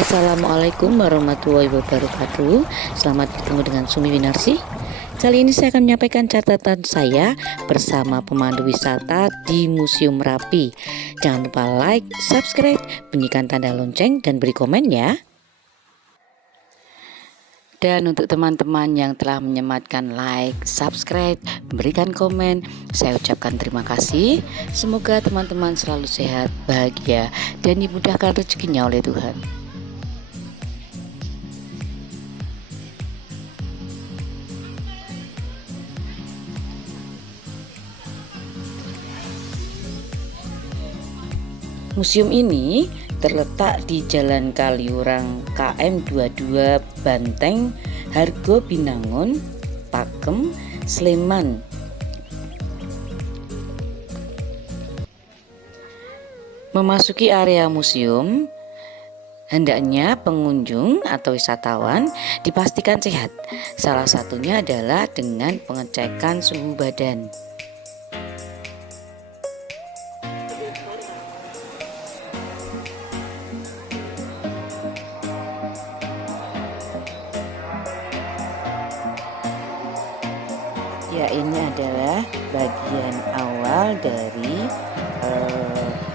Assalamualaikum warahmatullahi wabarakatuh. Selamat bertemu dengan Sumi Winarsi. Kali ini saya akan menyampaikan catatan saya bersama pemandu wisata di Museum Merapi. Jangan lupa like, subscribe, bunyikan tanda lonceng, dan beri komen ya. Dan untuk teman-teman yang telah menyematkan like, subscribe, memberikan komen, saya ucapkan terima kasih. Semoga teman-teman selalu sehat, bahagia, dan dimudahkan rezekinya oleh Tuhan. Museum ini terletak di Jalan Kaliurang KM 22 Banteng, Hargo Binangun, Pakem, Sleman. Memasuki area museum, hendaknya pengunjung atau wisatawan dipastikan sehat. Salah satunya adalah dengan pengecekan suhu badan. Ya, ini adalah bagian awal dari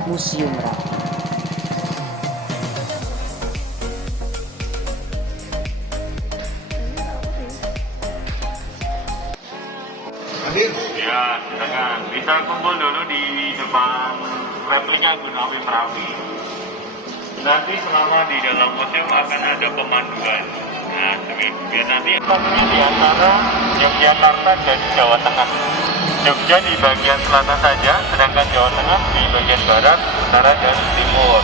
Museum Merapi. Ya, silakan. Bisa kumpul dulu di depan replika Gunung Api Merapi. Nanti selama di dalam museum akan ada pemanduan. Nah, biar nanti satunya di antara Yogyakarta dan Jawa Tengah. Jogja di bagian selatan saja, sedangkan Jawa Tengah di bagian barat, utara, dan timur.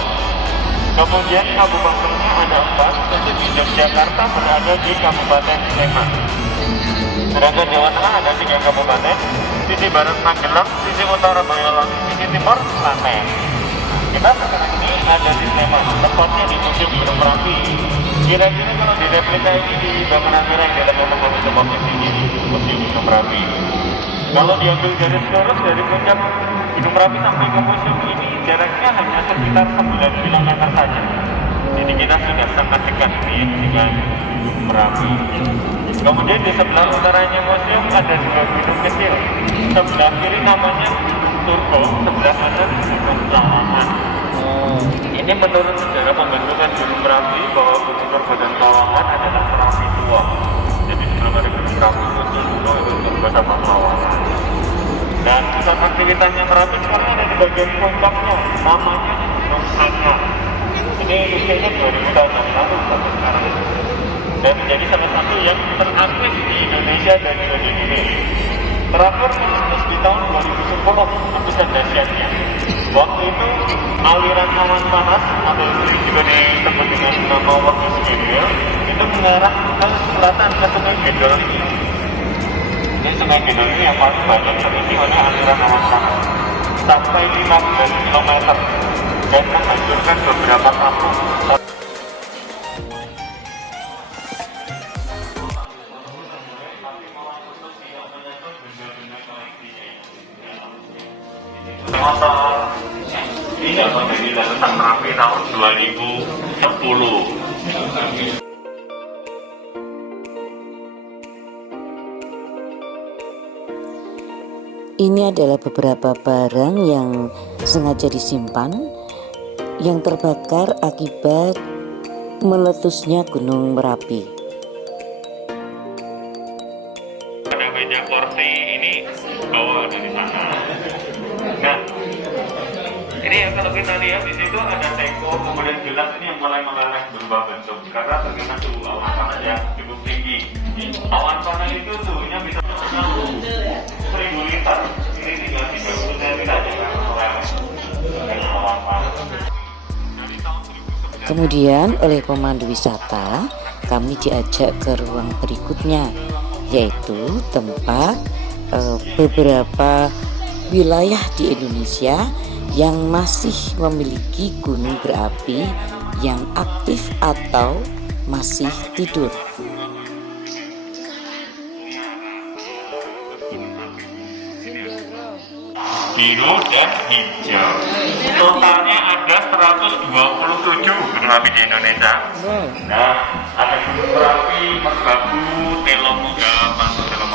Kemudian kabupatennya ada 4, yaitu di Yogyakarta berada di Kabupaten Sleman. Sedangkan Jawa Tengah ada 3 kabupaten, sisi barat Magelang, sisi utara Boyolali, sisi timur Klaten. Kita sekarang ini ada di Sleman, tepatnya di Museum Gunung Merapi. Kira-kira kalau di replika ini di bangunan merah yang dalam membangun sebuah posisi di Museum Gunung Merapi. Kalau diambil garis lurus dari puncak Gunung Merapi sampai ke museum ini jaraknya hanya sekitar 9 km saja. Jadi kita sudah sangat dekat dengan Merapi. Kemudian di sebelah utaranya museum ada 2 gunung kecil. Sebelah kiri namanya Turko, sebelah kanan Gunung Sawangan. Ini menurut sejarah pembentukan Gunung Merapi bahwa Gunung Turko dan Sawangan adalah Merapi tua. Jadi sebelum ada Gunung Merapi muncul dulu itu Turko sama Sawangan. Dan pusat aktivitasnya Merapi sekarang ada di bagian puncaknya, namanya Gunung Sanya. Ini usianya 2000 tahun yang lalu sampai sekarang. Dan menjadi salah satu yang teraktif di Indonesia dan juga di dunia. Terakhir meletus di tahun 2010 letusan dahsyatnya. Waktu itu aliran awan panas atau juga disebut dengan nama Waktus Gendel itu mengarah ke selatan ke Sungai Gendol ini. Ini Sungai Gendol ini yang paling banyak terisi oleh aliran awan panas sampai 15 km dan menghancurkan beberapa kampung. Motor ini jatuh dari letusan Merapi tahun 2010. Ini adalah beberapa barang yang sengaja disimpan yang terbakar akibat meletusnya Gunung Merapi. Ada meja kursi ini bawa dari sana. Nah, ini yang kalau kita lihat di situ ada teko, kemudian gelas ini yang mulai meleleh berubah bentuk karena terkena suhu awan panas yang cukup tinggi. Awan panas itu suhunya bisa 1000 liter. Ini tinggal 30 cm saja kan meleleh dengan awan panas. Kemudian oleh pemandu wisata kami diajak ke ruang berikutnya, yaitu tempat beberapa wilayah di Indonesia yang masih memiliki gunung berapi yang aktif atau masih tidur. Biru dan hijau. Ya, totalnya ada 127 gunung api di Indonesia. Nah, ada gunung Merapi, Merbabu, Telomoga, Gunung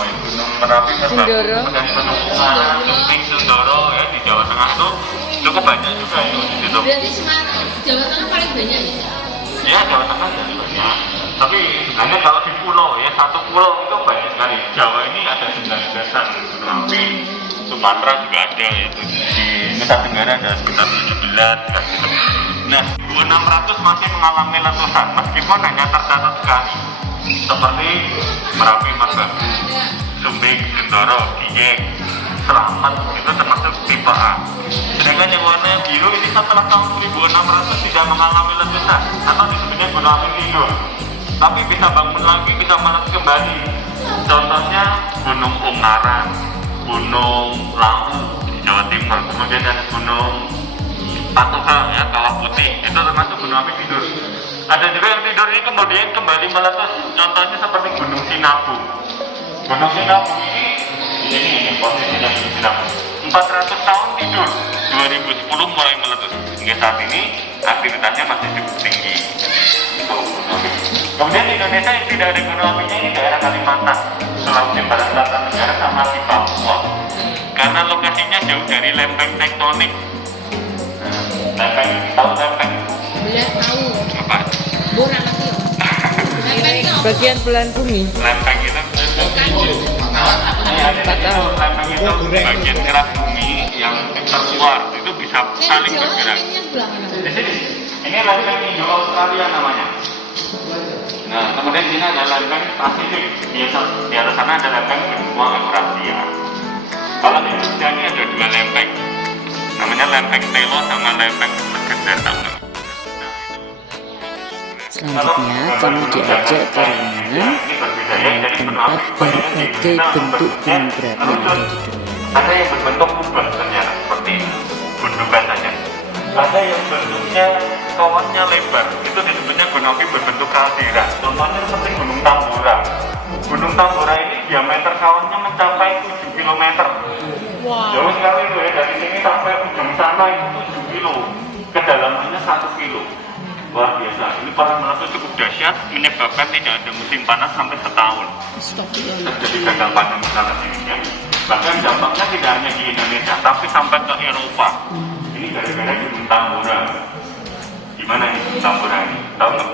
Merapi, Merbabu, dan Gunung Ungaran, Sumbing, Sindoro ya di Jawa Tengah tuh cukup banyak juga itu di situ. Berarti Semarang, Jawa Tengah paling banyak ya? Ya, Jawa Tengah jadi banyak. Tapi hanya kalau di pulau ya, satu pulau itu banyak sekali. Jawa ini ada 9 dasar gunung api. Sumatera juga ada, yaitu di Nusa Tenggara ada sekitar 17. Nah, 1600 masih mengalami letusan, meskipun hanya tercatat sekali. Seperti Merapi, Merbabu, Sumbing, Sindoro, Dieng, Selamat, itu termasuk tipe A. Sedangkan yang warna biru ini setelah tahun 1600 tidak mengalami letusan, atau disebutnya gunung api tidur. Tapi bisa bangun lagi, bisa meletus kembali. Contohnya Gunung Ungaran, Gunung Lawu di Jawa Timur, kemudian ada Gunung Patuha ya, Kawah Putih, itu termasuk gunung api tidur. Ada juga yang tidur ini kemudian kembali meletus, contohnya seperti Gunung Sinabung. Gunung Sinabung ini posisinya di Sinabung 400 tahun tidur, 2010 mulai meletus hingga saat ini aktivitasnya masih cukup tinggi. Kemudian di Indonesia yang tidak ada gunung apinya ini daerah Kalimantan, Sulawesi Barat, Selatan Tenggara, sama di Papua. Karena lokasinya jauh dari lempeng tektonik. Lempeng, tahu lempeng? Belah tahu. Apa? Borang lagi. Lempeng itu apa? Bagian belahan bumi. Lempeng itu lempeng itu bagian keras bumi yang terluar, itu bisa saling bergerak. Di sini, ini lempeng Indo Australia namanya. Nah, kemudian di sini ada lempeng Pasifik. Di atas sana ada lempeng benua Eurasia. Kalau di Indonesia ini ada 2 lempeng. Namanya lempeng Telo sama lempeng Legenda. Selanjutnya kamu diajak ke ruangan tempat berbagai bentuk gunung berapi yang ada di dunia. Ada yang berbentuk kubah ternyata seperti ini, gundukan saja. Ada yang bentuknya kawannya lebar, itu disebutnya gunung api berbentuk kaldera. Contohnya seperti Gunung Tambora. Gunung Tambora ini diameter kawannya mencapai 7 km. Wow. Jauh sekali itu ya, dari sini sampai ujung sana itu 7 kilo. Kedalamannya 1 kilo. Luar biasa. Ini para meletus cukup dahsyat, menyebabkan tidak ada musim panas sampai setahun. Terjadi gagal panen di sana sini ya. Bahkan dampaknya tidak hanya di Indonesia, tapi sampai ke Eropa. Ini gara-gara Gunung Tambora. Gimana nih Gunung Tambora ini? Tahu nggak?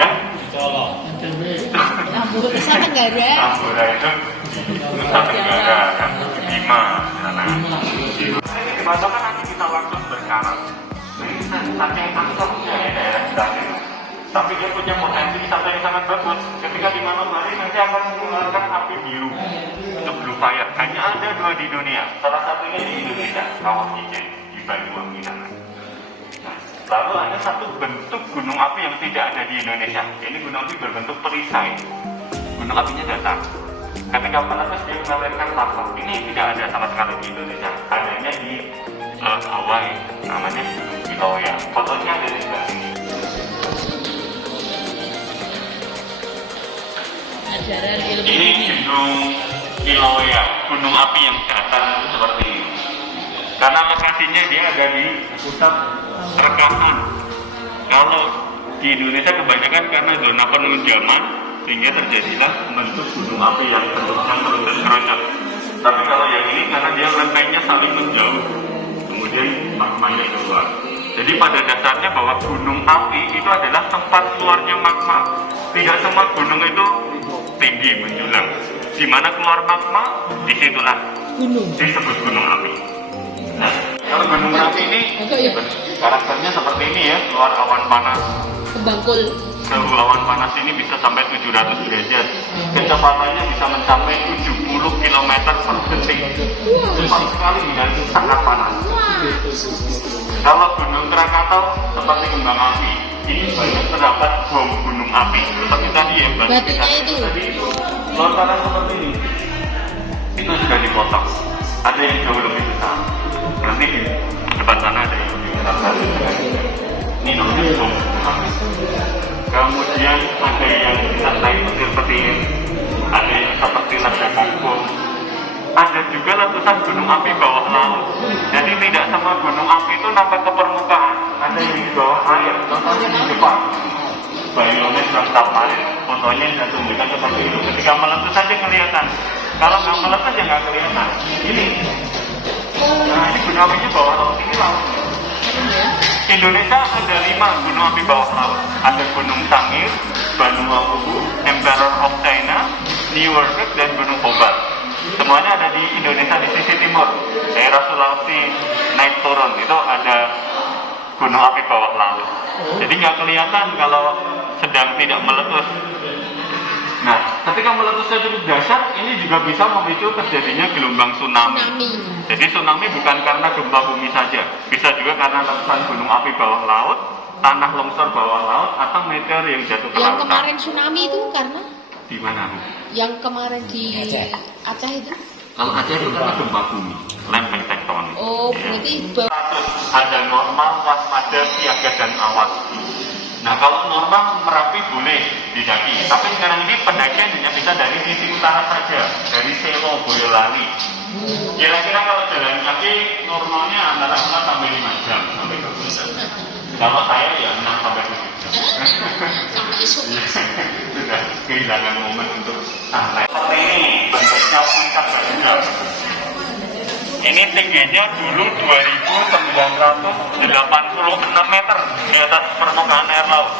Ya? Nusa Tenggara. Tambora itu Nusa Tenggara, kan? Bima, sana. Ini dimasukkan nanti bisa langsung berkarat. Ini saking aksesnya ya daerah Stasiun. Tapi dia punya potensi wisata yang sangat bagus. Ketika di malam hari nanti akan mengeluarkan api biru untuk blue fire. Hanya ada 2 di dunia. Salah satunya di Indonesia, Kawah Ijen di Banyuwangi sana. Nah, lalu ada satu bentuk gunung api yang tidak ada di Indonesia. Ini gunung api berbentuk perisai. Gunung apinya datar. Ketika meletus dia mengeluarkan lava. Ini tidak ada sama sekali di Indonesia. Adanya di Hawaii, namanya Gunung Kilauea. Fotonya ada di sebelah sini. Ini Gunung Kilauea, gunung api yang datar seperti ini. Karena lokasinya dia ada di pusat rekahan. Kalau di Indonesia kebanyakan karena zona penunjaman, sehingga terjadilah bentuk gunung api yang bentuknya kerucut-kerucut. Tapi kalau yang ini karena dia lempengnya saling menjauh, kemudian magmanya keluar. Jadi pada dasarnya bahwa gunung api itu adalah tempat keluarnya magma. Tidak semua gunung itu tinggi menjulang. Di mana keluar magma, disitulah disebut gunung api. Nah, kalau gunung api ini karakternya seperti ini ya, keluar awan panas. Kebangkul. Suhu awan panas ini bisa sampai 700 derajat. Kecepatannya bisa mencapai 70 km per detik. Cepat sekali dan sangat panas. Kalau Gunung Krakatau seperti kembang api. Ini banyak terdapat bom gunung api. Seperti tadi ya, batunya itu. Tadi itu lontaran seperti ini. Itu sudah dipotong. Ada yang jauh lebih besar. Nanti di depan sana ada yang lebih besar. Ini namanya bom gunung api. Kemudian ada yang bisa naik seperti ini, ada yang seperti ledakan bom, ada juga letusan gunung api bawah laut. Jadi tidak semua gunung api itu nampak ke permukaan, ada yang di bawah air. Contohnya di Jepang, Bayones dan Submarine, fotonya saya tunjukkan seperti itu. Ketika meletus saja kelihatan. Kalau nggak meletus ya nggak kelihatan. Ini, nah ini gunung apinya bawah laut, ini laut. Indonesia ada 5 gunung api bawah laut. Ada Gunung Sangir, Banuawu, Emperor of China, New World, dan Gunung Hobart. Semuanya ada di Indonesia di sisi timur. Daerah Sulawesi naik turun itu ada gunung api bawah laut. Jadi nggak kelihatan kalau sedang tidak meletus. Nah, ketika meletusnya cukup dahsyat, ini juga bisa memicu terjadinya gelombang tsunami. Jadi tsunami bukan karena gempa bumi saja, bisa juga karena letusan gunung api bawah laut, tanah longsor bawah laut, atau meteor yang jatuh ke Yang lautan. kemarin tsunami itu karena Di mana? yang kemarin di Aceh itu. Kalau Aceh itu karena gempa bumi, lempeng tektonik. Oh, Ya. berarti Ada normal, waspada, siaga, dan awas. Nah, kalau normal Merapi boleh didaki, tapi sekarang ini pendakian hanya bisa dari sisi utara saja, dari Selo, Boyolali. Kira-kira kalau jalan kaki normalnya antara 4 sampai 5 jam sampai ke puncak. Kalau saya ya 6 sampai 7 jam. sampai esok. Sudah kehilangan momen untuk santai. Seperti ini bentuknya puncak Garuda. Ini tingginya dulu 2.986 meter di atas permukaan air laut.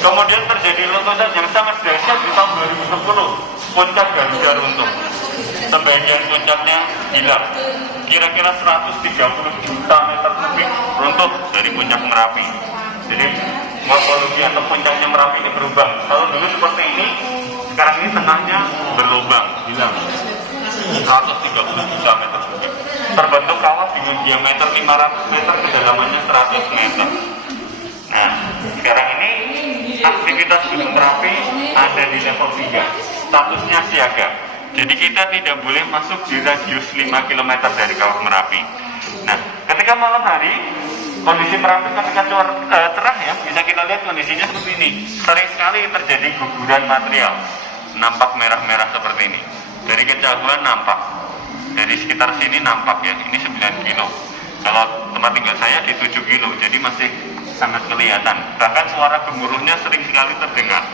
Kemudian terjadi letusan yang sangat dahsyat di tahun 2010. Puncak Garuda runtuh. Sebagian puncaknya hilang. Kira-kira 130 juta meter kubik runtuh dari puncak Merapi. Jadi morfologi atau puncaknya Merapi ini berubah. Kalau dulu seperti ini, sekarang ini tengahnya berlubang, hilang. 130 juta meter kubik. Terbentuk kawah dengan diameter 500 meter, kedalamannya 100 meter. Nah, sekarang ini aktivitas Gunung Merapi ada di level 3, statusnya siaga. Jadi kita tidak boleh masuk di radius 5 km dari kawah Merapi. Nah, ketika malam hari, kondisi Merapi ketika cerah ya, bisa kita lihat kondisinya seperti ini. Sering sekali terjadi guguran material, nampak merah-merah seperti ini. Dari kejauhan nampak, dari sekitar sini nampak ya, ini 9 kilo. Kalau tempat tinggal saya di 7 kilo, jadi masih sangat kelihatan. Bahkan suara gemuruhnya sering sekali terdengar.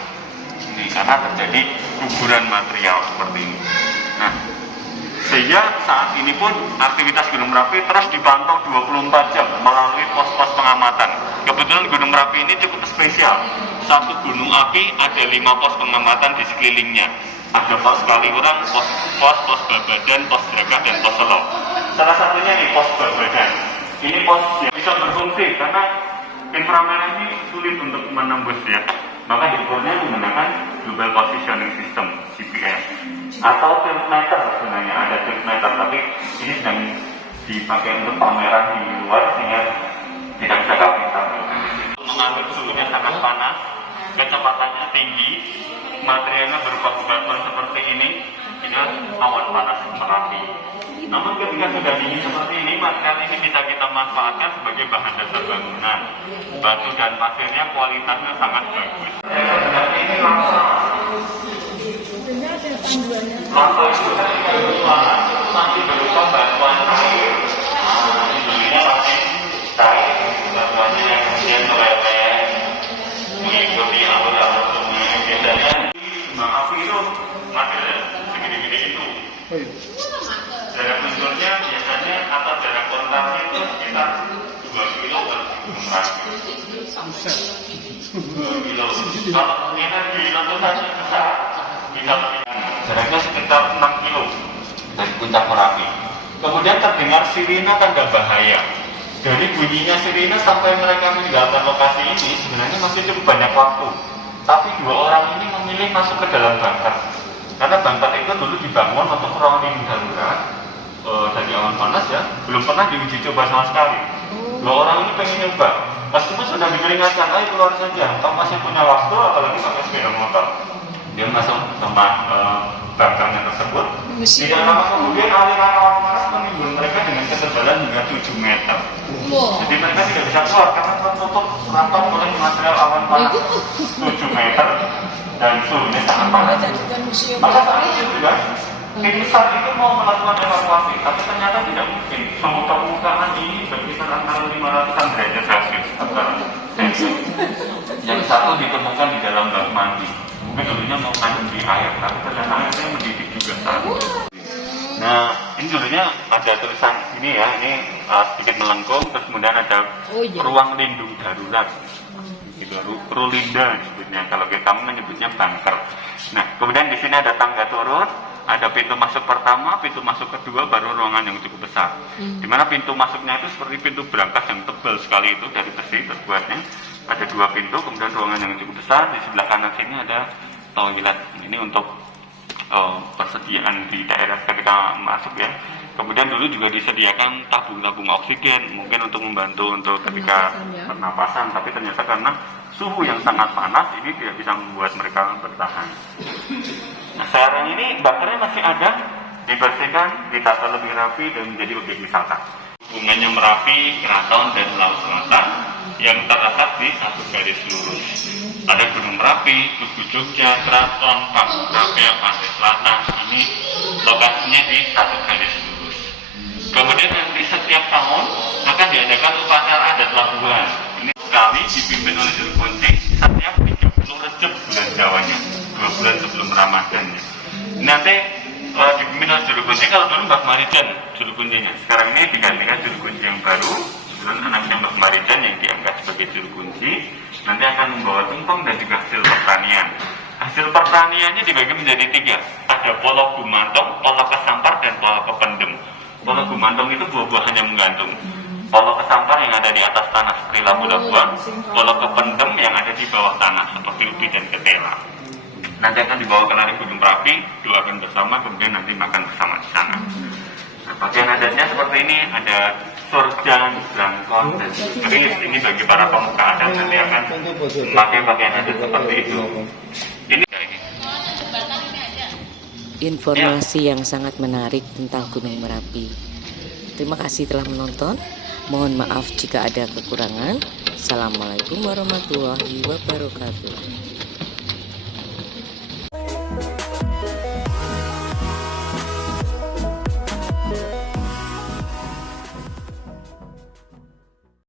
Ini karena terjadi guguran material seperti ini. Nah, sehingga saat ini pun aktivitas Gunung Merapi terus dipantau 24 jam melalui pos-pos pengamatan. Kebetulan Gunung Merapi ini cukup spesial. Satu gunung api ada 5 pos pengamatan di sekelilingnya. Ada pos Kaliurang, pos Babadan, pos Dragah, dan pos Selo. Salah satunya nih pos Babadan. Ini pos yang bisa berfungsi karena inframerah ini sulit untuk menembus ya. Maka diukurnya menggunakan Global Positioning System (GPS) atau tiltmeter. Sebenarnya ada tiltmeter, tapi ini sedang dipakai untuk kamera di luar sehingga tidak bisa kapasitas. Mengatur suhunya sangat panas, kecepatannya tinggi, materialnya berupa batuan seperti ini, sehingga awan panas Merapi. Namun ketika sudah dingin seperti ini, material ini bisa kita manfaatkan sebagai bahan dasar bangunan. Batu dan pasirnya kualitasnya sangat bagus. Sebenarnya ini lava. Lava itu masih berupa batuan air. Ini masih cair, batuannya yang kemudian meleleh mengikuti alur-alur sungai. Biasanya Gunung api itu material segede-gede itu. Jarak luncurnya biasanya atau jarak kontaknya itu sekitar 2 kilo per Gunung Merapi. 2 kilo. Kalau energi letusannya besar, bisa lebih. Jaraknya sekitar 6 kilo dari puncak Merapi. Kemudian terdengar sirine tanda bahaya. Dari bunyinya sirine sampai mereka meninggalkan lokasi ini sebenarnya masih cukup banyak waktu. Tapi 2 orang ini memilih masuk ke dalam bunker. Karena bunker itu dulu dibangun untuk rolling darurat dari awan panas ya, belum pernah diuji coba sama sekali. 2 orang ini pengen nyoba, meskipun sudah diperingatkan, ayo keluar saja, kamu masih punya waktu, apalagi pakai sepeda motor. Dia masuk tempat bunkernya tersebut. Tidak lama kemudian aliran awan panas menimbun mereka dengan ketebalan hingga 7 meter. Jadi mereka tidak bisa keluar karena tertutup rapat oleh material awan panas 7 meter dan suhunya sangat panas. Maka saat itu juga Tim SAR itu mau melakukan evakuasi, tapi ternyata tidak mungkin. Suhu permukaan ini berkisar antara 500-an derajat Celcius antara yang satu ditemukan di dalam bak mandi. Mungkin dulunya mau mandi di air, tapi ternyata airnya mendidih juga saat itu. Nah, ini dulunya ada tulisan ini ya, ini sedikit melengkung, terus kemudian ada ruang lindung darurat, gitu, Rulinda sebutnya. Kalau kita menyebutnya bunker. Nah, kemudian di sini ada tangga turun, ada pintu masuk pertama, pintu masuk kedua, baru ruangan yang cukup besar. Dimana pintu masuknya itu seperti pintu berangkas yang tebal sekali itu dari besi terbuatnya. Ada 2 pintu, kemudian ruangan yang cukup besar. Di sebelah kanan sini ada toilet. Ini untuk persediaan di daerah ketika masuk ya. Kemudian dulu juga disediakan tabung-tabung oksigen, mungkin untuk membantu untuk ketika pernapasan, tapi ternyata karena suhu yang sangat panas ini tidak bisa membuat mereka bertahan. Nah, sekarang ini bunkernya masih ada, dibersihkan, ditata lebih rapi dan menjadi objek wisata. Hubungannya Merapi, Keraton dan Laut Selatan yang terletak di satu garis lurus. Ada Gunung Merapi, Tugu Jogja, Keraton, Merapi, Pantai Selatan. Ini lokasinya di satu garis lurus. Kemudian nanti setiap tahun akan diadakan upacara adat Labuhan. Ini sekali dipimpin oleh Juru Kunci setiap 30 Recep bulan Jawanya, 2 bulan sebelum Ramadan. Nanti dipimpin oleh Juru Kunci. Kalau dulu Mbak Marijan Juru Kuncinya, sekarang ini digantikan Juru Kunci yang baru. Kemudian anaknya Mbak Marijan yang diangkat sebagai Juru Kunci nanti akan membawa tumpeng dan juga hasil pertanian. Hasil pertaniannya dibagi menjadi 3. Ada polo gumantong, polo kesampar, dan polo kependem. Polo gumantong itu buah-buahan yang menggantung. Polo kesampar yang ada di atas tanah seperti labu-labuan. Polo kependem yang ada di bawah tanah seperti ubi dan ketela. Nanti akan dibawa ke lereng Gunung Merapi, doakan bersama, kemudian nanti makan bersama di sana. Nah, pakaian adatnya seperti ini, ada sorjan, brangkon, dan keris. Ini bagi para pemuka adat nanti akan memakai pakaian adat seperti itu. Ini Informasi yang sangat menarik tentang Gunung Merapi. Terima kasih telah menonton. Mohon maaf jika ada kekurangan. Assalamualaikum warahmatullahi wabarakatuh.